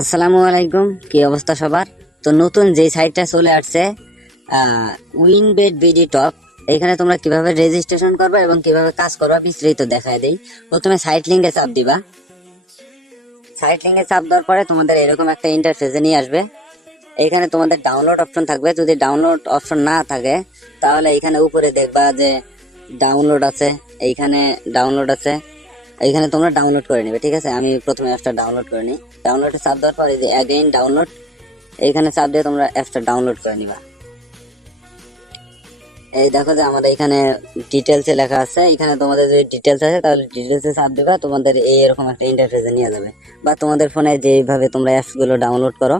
আসসালামু আলাইকুম, কি অবস্থা সবার? তো নতুন যে সাইটটা চলে আসছে উইনবেট বিডি টপ, এখানে তোমরা কিভাবে রেজিস্ট্রেশন করবে এবং কিভাবে কাজ করবা বিস্তারিত দেখায় দেই। প্রথমে সাইট লিঙ্কে চাপ দিবা। সাইট লিঙ্কে চাপ দেওয়ার পরে তোমাদের এরকম একটা ইন্টারফেসে নিয়ে আসবে। এখানে তোমাদের ডাউনলোড অপশন থাকবে। যদি ডাউনলোড অপশন না থাকে তাহলে এখানে উপরে দেখবা যে ডাউনলোড আছে, এইখানে ডাউনলোড আছে, এইখানে তোমরা ডাউনলোড করে নিবে। ঠিক আছে, আমি প্রথমে অ্যাপটা ডাউনলোড করে নিই। ডাউনলোডে চাপ দেওয়ার পরে যে অ্যাগেইন ডাউনলোড, এইখানে চাপ দিয়ে তোমরা অ্যাপটা ডাউনলোড করে নিবা। এই দেখো যে আমাদের এখানে ডিটেলসে লেখা আছে, এখানে তোমাদের যদি ডিটেলস আছে তাহলে ডিটেলসে চাপ দিবা, তোমাদের এরকম একটা ইন্টারফেসে নিয়ে যাবে। বা তোমাদের ফোনে যেভাবে তোমরা অ্যাপসগুলো ডাউনলোড করো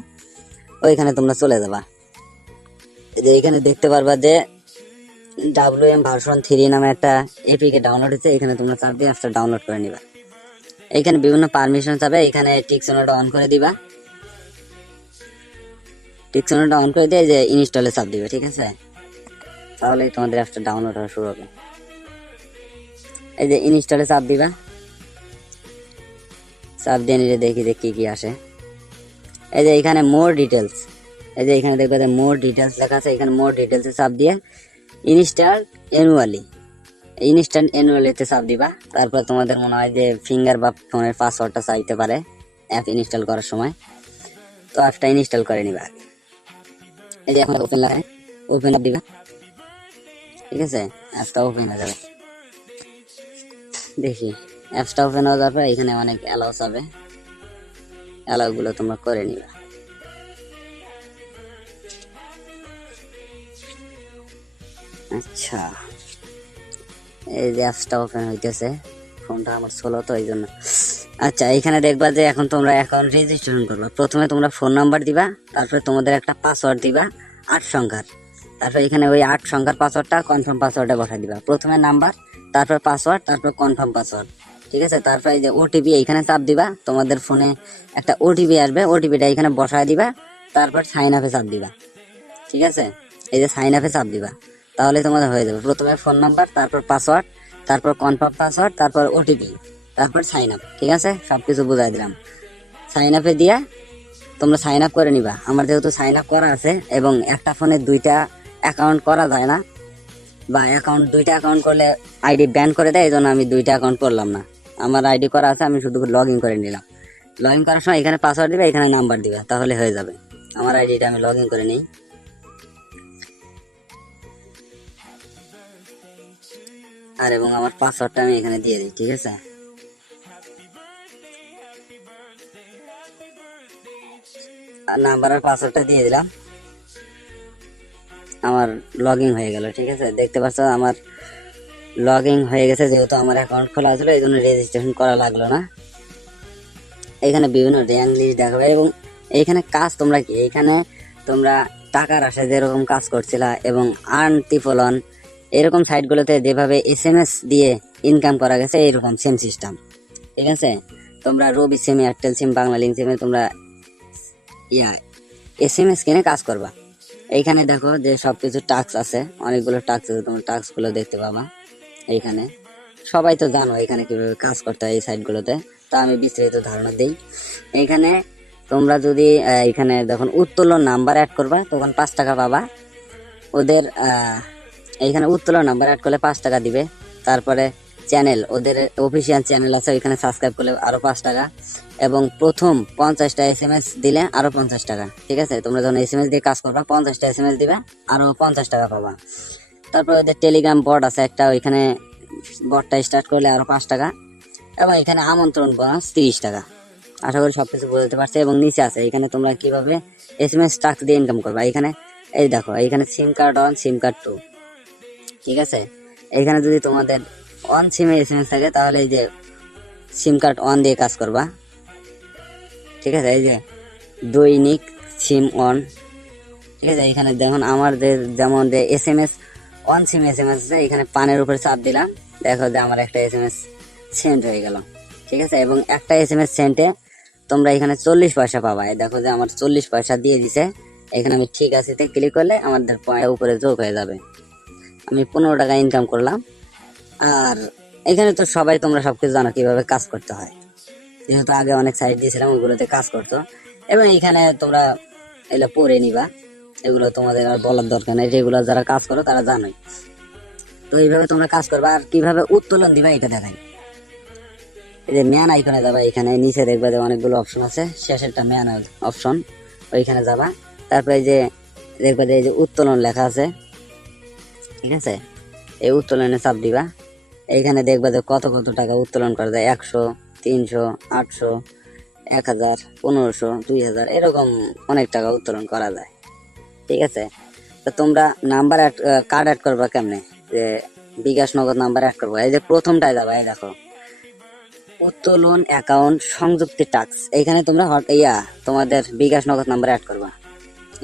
ওইখানে তোমরা চলে যাবা। যে এখানে দেখতে পারবা যে WM ভার্সন 3 নামে একটা এপিকে ডাউনলোড হচ্ছে, এখানে তোমরা চাপ দিয়ে অ্যাপটা ডাউনলোড করে নিবা। এইখানে বিভিন্ন পারমিশন চাবে, এখানে টিকসনটা অন করে দিবা। টিকসনটা অন করে দিয়ে যে ইনস্টলে চাপ দিবে। ঠিক আছে, তাহলেই তোমাদের অ্যাপটা ডাউনলোড হওয়া শুরু হবে। এই যে ইনস্টলে চাপ দিবা, চাপ দিয়ে নিলে দেখি যে কি কি আসে। এই যে এখানে মোর ডিটেলস, এই যে এখানে দেখবে যে মোর ডিটেলস লেখা আছে, এখানে মোর ডিটেলসে চাপ দিয়ে ইনস্টল অ্যানুয়ালিতে চাপ দিবা। তারপর তোমাদের মনে হয় যে ফিঙ্গার বা ফোনের পাসওয়ার্ডটা চাইতে পারে অ্যাপ ইনস্টল করার সময়, তো অ্যাপটা ইনস্টল করে নিবা। এই যে এখন ওপেন লেখা, ওপেন আপ দিবা। ঠিক আছে, অ্যাপটা ওপেন হয়ে যাবে। দেখি অ্যাপসটা ওপেন হয়ে যাওয়ার পর এখানে অনেক অ্যালাউস হবে, অ্যালাউগুলো তোমরা করে নিবা। আচ্ছা, এই যে অ্যাপসটা ওপেন হইতেছে, ফোনটা আমার স্লো তো এই জন্য। আচ্ছা, এখানে দেখবা যে এখন তোমরা অ্যাকাউন্ট রেজিস্ট্রেশন করবা। প্রথমে তোমরা ফোন নাম্বার দিবা, তারপরে তোমাদের একটা পাসওয়ার্ড দিবা 8 সংখ্যার। তারপর এখানে ওই 8 সংখ্যার পাসওয়ার্ডটা কনফার্ম পাসওয়ার্ডে বসাই দিবা। প্রথমে নাম্বার, তারপর পাসওয়ার্ড, তারপর কনফার্ম পাসওয়ার্ড। ঠিক আছে, তারপর এই যে ওটিপি এইখানে চাপ দিবা। তোমাদের ফোনে একটা ওটিপি আসবে, ওটিপিটা এখানে বসায় দিবা। তারপর সাইন আপে চাপ দিবা। ঠিক আছে, এই যে সাইন আপে চাপ দিবা, তাহলে তোমাদের হয়ে যাবে। প্রথমে ফোন নাম্বার, তারপর পাসওয়ার্ড, তারপর কনফার্ম পাসওয়ার্ড, তারপর ওটিপি, তারপর সাইন আপ। ঠিক আছে, সবকিছু বুঝাই দিলাম। সাইন আপে দিয়া তোমরা সাইন আপ করে নিবা। আমার যেহেতু সাইন আপ করা আছে এবং একটা ফোনে দুইটা অ্যাকাউন্ট করা যায় না, বা দুইটা অ্যাকাউন্ট করলে আইডি ব্যান করে দেয়, এই জন্য আমি দুইটা অ্যাকাউন্ট করলাম না। আমার আইডি করা আছে, আমি শুধু লগ ইন করে নিলাম। লগ ইন করার সময় এখানে পাসওয়ার্ড দিবে, এখানে নাম্বার দিবে, তাহলে হয়ে যাবে। আমার আইডিটা আমি লগ ইন করে নিই। আর এবং আমার পাসওয়ার্ডটা আমি এখানে দিয়ে দিই। ঠিক আছে, আর নাম্বার আর পাসওয়ার্ডটা দিয়ে দিলাম। আমার লগ ইন হয়ে গেল। ঠিক আছে, দেখতে পাচ্ছ আমার লগ ইন হয়ে গেছে, যেহেতু আমার অ্যাকাউন্ট খোলা ছিল এই জন্য রেজিস্ট্রেশন করা লাগলো না। এখানে বিভিন্ন র্যাঙ্ক লিস্ট দেখাবে এবং এইখানে কাজ তোমরা কি, এইখানে তোমরা টাকার আশায় যেরকম কাজ করছিলা এবং আর্ন টিফলন এরকম সাইটগুলোতে যেভাবে SMS দিয়ে ইনকাম করা গেছে, এইরকম সেম সিস্টেম। ঠিক আছে, তোমরা রবি সিম, এয়ারটেল সিম, বাংলা লিঙ্ক সিমে তোমরা SMS কিনে কাজ করবা। এইখানে দেখো যে সবকিছু টাস্ক আছে, অনেকগুলো টাস্ক আছে, তোমরা টাস্কগুলো দেখতে পাবা। এইখানে সবাই তো জানো এখানে কিভাবে কাজ করতে হয় এই সাইটগুলোতে, তা আমি বিস্তারিত ধারণা দিই। এইখানে তোমরা যদি এখানে যখন উত্তোলন নাম্বার অ্যাড করবা তখন 5 টাকা পাবা। ওদের এইখানে উত্তোলন নাম্বার অ্যাড করলে 5 টাকা দিবে। তারপরে চ্যানেল, ওদের অফিসিয়াল চ্যানেল আছে, ওইখানে সাবস্ক্রাইব করলে আরো 5 টাকা, এবং প্রথম 50টা SMS দিলে আরো 50 টাকা। ঠিক আছে, তোমরা যখন SMS দিয়ে কাজ করবা 50টা SMS দিবে, আরো 50 টাকা পাবা। তারপর ওদের টেলিগ্রাম বট আছে একটা, ওইখানে বটটা স্টার্ট করলে আরো 5 টাকা, এবং এখানে আমন্ত্রণ বোনাস 30 টাকা। আশা করি সবকিছু বুঝতে পারছে। এবং নিচে আছে এখানে তোমরা কিভাবে SMS টাস্ক দিয়ে ইনকাম করবা। এখানে এই দেখো, এখানে সিম কার্ড 1, সিম কার্ড 2। ঠিক আছে, এখানে যদি তোমাদের অন সিমে SMS থাকে তাহলে এই যে সিম কার্ড 1 দিয়ে কাজ করবা। ঠিক আছে, এই যে দৈনিক সিম অন। ঠিক আছে, এখানে দেখুন আমার যেমন যে SMS অন সিম SMS আছে, এখানে পানের উপরে চাপ দিলাম, দেখো যে আমার একটা SMS সেন্ড হয়ে গেল। ঠিক আছে, এবং একটা SMS সেন্টে তোমরা এখানে 40 পয়সা পাবা। দেখো যে আমার 40 পয়সা দিয়ে দিছে। এখানে আমি ঠিক আছে ক্লিক করলে আমাদের পয়েন্ট উপরে যোগ হয়ে যাবে। আমি 15 টাকা ইনকাম করলাম। আর এখানে তো সবাই তোমরা সবকিছু জানো কিভাবে কাজ করতে হয়। যেহেতু আগে অনেক সাইট দিয়েছিলাম ওগুলোতে কাজ করতো। এবং এখানে তোমরা এগুলো পড়ে নিবা, এগুলো তোমাদের আর বলার দরকার নেই, যেগুলো যারা কাজ করো তারা জানোই। তো এইভাবে তোমরা কাজ করবা। আর কিভাবে উত্তোলন দিবা এটা দেখাই। এই যে ম্যান আইকনে যাবা, এখানে নিচে দেখবা যে অনেকগুলো অপশন আছে, শেষেরটা ম্যান অপশন, ওইখানে যাবা। তারপরে এই যে দেখবা যে এই যে উত্তোলন লেখা আছে, ঠিক আছে, এই উত্তোলনে চাপ দিবা। এইখানে দেখবা যে কত কত টাকা উত্তোলন করা যায়, 100, 300, 800, 1000, 1500, 2000, এরকম অনেক টাকা উত্তোলন করা যায়, ঠিক আছে। তো তোমরা নাম্বার কার্ড অ্যাড করবা কেমনে, যে বিকাশ নগদ নাম্বার অ্যাড করবো। এই যে প্রথমটায় যাবা, এই দেখো উত্তোলন অ্যাকাউন্ট সংযুক্তি টাস্ক, এইখানে তোমরা তোমাদের বিকাশ নগদ নাম্বার অ্যাড করবা।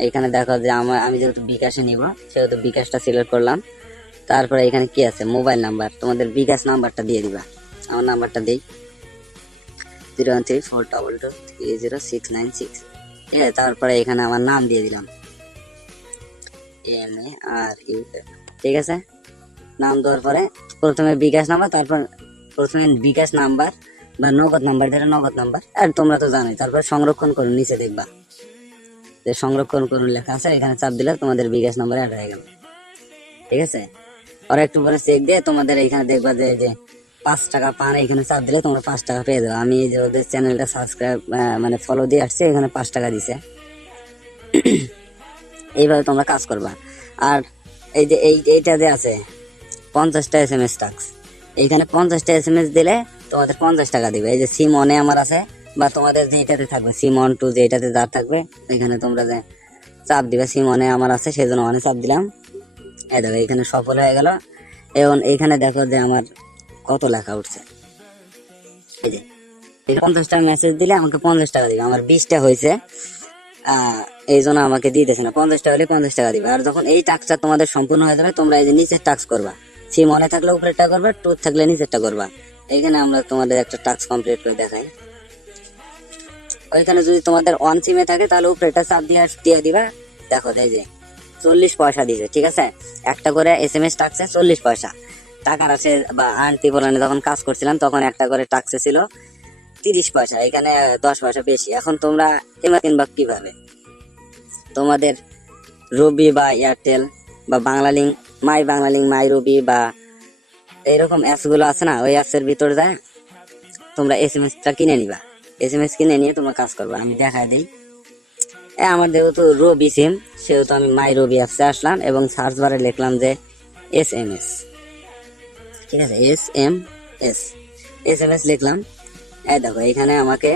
এইখানে দেখো যে আমি যেহেতু বিকাশে নিব সেহেতু বিকাশটা সিলেক্ট করলাম। তারপরে এখানে কি আছে, মোবাইল নাম্বার, তোমাদের বিকাশ নাম্বারটা দিয়ে দিবা। আমার নাম্বারটা দিই 01342230696, ঠিক আছে। তারপরে এখানে আমার নাম দিয়ে দিলাম MARU, ঠিক আছে। নাম দেওয়ার পরে প্রথমে বিকাশ নাম্বার, তারপর প্রথমে বিকাশ নাম্বার বা নগদ নাম্বার, যেটা নগদ নাম্বার, আর তোমরা তো জানোই। তারপরে সংরক্ষণ করুন, নিচে দেখবা যে সংরক্ষণ করুন লেখা আছে, এখানে চাপ দিলে তোমাদের বিকাশ নাম্বার অ্যাড হয়ে গেল, ঠিক আছে। আর একটু পরে চেক দিয়ে তোমাদের এখানে দেখবা যে 5 টাকা পান, এখানে চাপ দিলে তোমরা 5 টাকা পেয়ে যাবে। আমি যে ওদের চ্যানেলটা সাবস্ক্রাইব মানে ফলো দিয়ে আসছি, এখানে 5 টাকা দিছে। এইভাবে তোমরা কাজ করবা। আর এই যে এইটা যে আছে 50টা SMS টাস্ক, এইখানে 50টা SMS দিলে তোমাদের 50 টাকা দিবে। এই যে সিম অনে আমার আছে, বা তোমাদের যেটাতে থাকবে সিম অন টু, যেটাতে যা থাকবে এখানে তোমরা যে চাপ দিবে, সিম অনে আমার আছে সেজন্য অনে চাপ দিলাম। এই দেখো এখানে সফল হয়ে গেল। এবং এইখানে দেখো যে আমার কত লেখা উঠছে, এই যে 50টা মেসেজ দিলে আমাকে 50 টাকা দিবে। আমার 20টা হয়েছে, এই জন্য আমাকে দিতেছে না। 50টা হলে 50 টাকা দিবে। আর যখন এই টাস্কটা তোমাদের সম্পূর্ণ হয়ে যাবে, তোমরা এই যে নিচের টাস্ক করবা, সিম মনে থাকলে উপরেরটা করবা, টু থাকলে নিচেরটা করবা। এইখানে আমরা তোমাদের একটা টাস্ক কমপ্লিট করে দেখাই। ওইখানে যদি তোমাদের অন সিমে থাকে তাহলে উপরেরটা চাপ দিয়ে দিবা। দেখো এই যে 40 পয়সা দিয়েছে, ঠিক আছে। একটা করে SMS টাক্সে 40 পয়সা টাকার আছে। বা আন্টি বলানে যখন কাজ করছিলাম তখন একটা করে টাক্সে ছিল 30 পয়সা, এখানে 10 পয়সা বেশি। এখন তোমরা এবার কিনবা কিভাবে, তোমাদের রবি বা এয়ারটেল বা বাংলালিংক, মাই রবি বা এইরকম অ্যাপস গুলো আছে না, ওই অ্যাপসের ভিতর যায় তোমরা SMS-টা কিনে নিবা। SMS কিনে নিয়ে তোমরা কাজ করবা। আমি দেখাই দিই। আমার যেহেতু রবি সিম সেহেতু আমি মাই রবি অ্যাপসে আসলাম এবং সার্চ বারে লিখলাম যে SMS, ঠিক আছে, SMS লিখলাম। এই দেখো এখানে আমাকে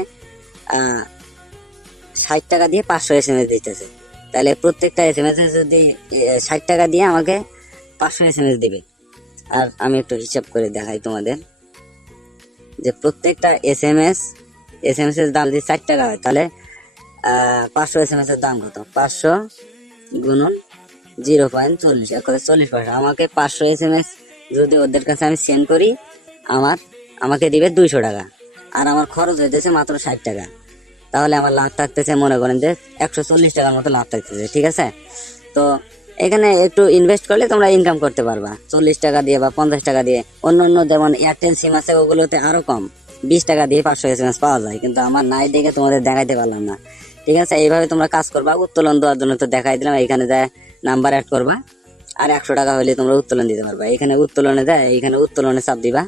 60 টাকা দিয়ে 500 SMS দিতেছে। তাহলে প্রত্যেকটা SMS এ যদি 60 টাকা দিয়ে আমাকে 500 SMS দিবে। আর আমি একটু হিসাব করে দেখাই তোমাদের, যে প্রত্যেকটা SMS এর দাম যদি 60 টাকা হয়, তাহলে 500 SMS এর দাম কত, 500 গুণন 0.40, 40 পয়সা। আমাকে 500 SMS যদি ওদের কাছে আমি সেন্ড করি, আমাকে দিবে 200 টাকা। আর আমার খরচ হইতেছে মাত্র 60 টাকা। তাহলে আমার লাভ থাকতেছে, মনে করেন যে 140 টাকার মতো লাভ থাকতেছে, ঠিক আছে। তো এখানে একটু ইনভেস্ট করলে তোমরা ইনকাম করতে পারবা 40 টাকা দিয়ে বা 50 টাকা দিয়ে। অন্য যেমন এয়ারটেল সিম আছে ওগুলোতে আরো কম, 20 টাকা দিয়ে 500 SMS পাওয়া যায়, কিন্তু আমার নাই দেখে তোমাদের দেখাইতে পারলাম না, ঠিক আছে। এইভাবে তোমরা কাজ করবা। উত্তোলন দেওয়ার জন্য তো দেখাই দিলাম, এখানে যায় নাম্বার অ্যাড করবা। আর 100 টাকা হলে তোমরা উত্তোলন দিতে পারবা। এখানে উত্তোলনে যায়, এখানে উত্তোলনে চাপ দিবা।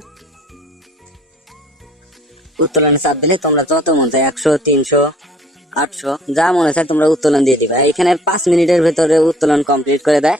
উত্তোলনে চাপ দিলে তোমরা যত মন চায় 100, 300, 800 যা মনে চায় তোমরা উত্তোলন দিয়ে দিবা। এখানে 5 মিনিটের ভেতরে উত্তোলন কমপ্লিট করে দেয়।